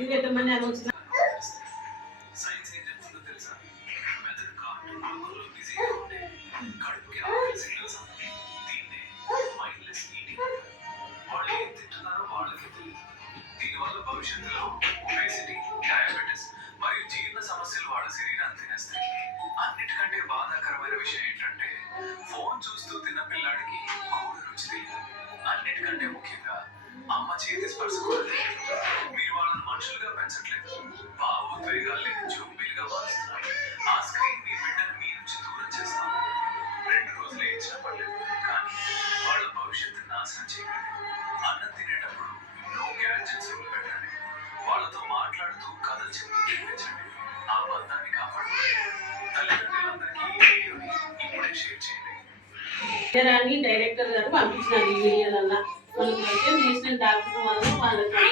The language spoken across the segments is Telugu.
ఇది పెట్టమని అని వచ్చిన సైన్స్ ఏం చెప్తుందో తెలుసా? మెదడు కార్టూన్ లోకంలో బిజీగా ఉంటే కడుపుకి ఆకలి సిగ్నల్స్ అందుతాయి. దీన్నే మైండ్లెస్ ఈటింగ్ అంటారు. వాళ్ళు ఏం తింటున్నారో వాళ్ళకే తెలియదు. దీనివల్ల భవిష్యత్తులో ఒబేసిటీ, డయాబెటిస్ మరియు జీర్ణ సమస్యలు వాళ్ళ శరీరాన్ని తినేస్తాయి. అన్నిటికంటే బాధాకరమైన విషయం ఏంటంటే ఫోన్ చూస్తూ తిన్న పిల్లాడికి కూర రుచి తెలియదు. అన్నిటికంటే ముఖ్యంగా అమ్మ చేతి స్పర్శ కూడా తెలియదు. మీరు వాళ్ళని మనుషులుగా పెంచట్లేదు, భావోద్వేగాలు లేని జోంబీలుగా మారుస్తున్నారు. ఆ స్క్రీన్ మీ బిడ్డను మీ నుంచి దూరం చేస్తాను. 2 రోజులు ఏడ్చినా పర్లేదు, కానీ వాళ్ళ భవిష్యత్తును నాశనం చేయకండి. అన్నం తినేటప్పుడు నో గ్యాడ్జెట్స్ పెట్టండి. వాళ్ళతో మాట్లాడుతూ కథలు చెప్తూ తినిపించండి. ఆ బంధాన్ని కాపాడుకోండి. తల్లిదండ్రులందరికీ ఈ వీడియోని ఇప్పుడే షేర్ చేయండి. అని డైరెక్టర్ గారు పంపించినారు ఈ వీడియోలల్లా. వాళ్ళకైతే నేషనల్ డాక్టర్ వాళ్ళు వాళ్ళకి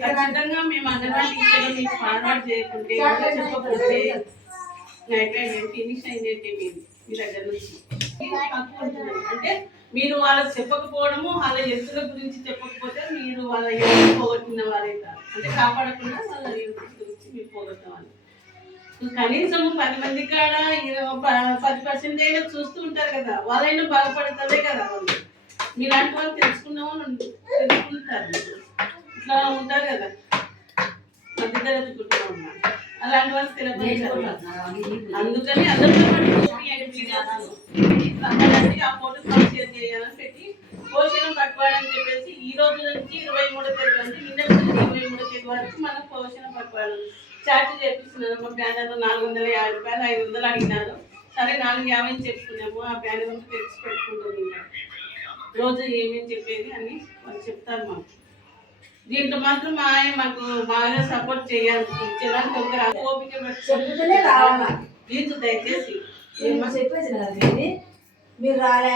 ఖచ్చితంగా మేము అంగన్వాడీ టీచర్లు మీకు ఫార్వర్డ్ చేయకుంటే చెప్పకపోతే ఫినిష్ అయిందంటే మీ దగ్గర నుంచి అంటే మీరు వాళ్ళకి చెప్పకపోవడము, వాళ్ళ ఎత్తుల గురించి చెప్పకపోతే మీరు వాళ్ళ ఎత్తు పోగొట్టిన వారైతారు. అంటే కాపాడకుండా వాళ్ళ ఎత్తు గురించి మీరు పోగొట్టవాలి. కనీసం 10 మంది కాడ 10% అయినా చూస్తూ ఉంటారు కదా, వాళ్ళైనా బాగుపడతారే కదా. వాళ్ళు మీలాంటి వాళ్ళు తెలుసుకుంటారు. ఇట్లా ఉంటారు కదా మధ్యతరగతి కుటుంబం ఉన్నారు, అలాంటి వాళ్ళు తెలియదు. అందుకని అందరితో ఆ ఫోటో షేర్ చేయాలని పెట్టి పోషణ పక్వాడ అని చెప్పేసి ఈ రోజు నుంచి 23వ తేదీ అంటే నిన్న నుంచి 23వ తేదీ వరకు మనం పోషణ పక్వాడ చార్జ్ చేపిస్తున్నారు. మా బ్యానర్ 450 రూపాయలు 500 అడిగినారు. సరే 450 చెప్పుకున్నాము. ఆ బ్యానర్ తెచ్చి పెట్టుకుంటుంది. ఇంకా రోజు ఏమేమి చెప్పేది అని వాళ్ళు చెప్తారు మాకు. దీంట్లో మాత్రం మా ఆయన మాకు బాగా సపోర్ట్ చేయాలి. ఓపిక దీంతో దయచేసి చెప్పేసి మీరు రాలే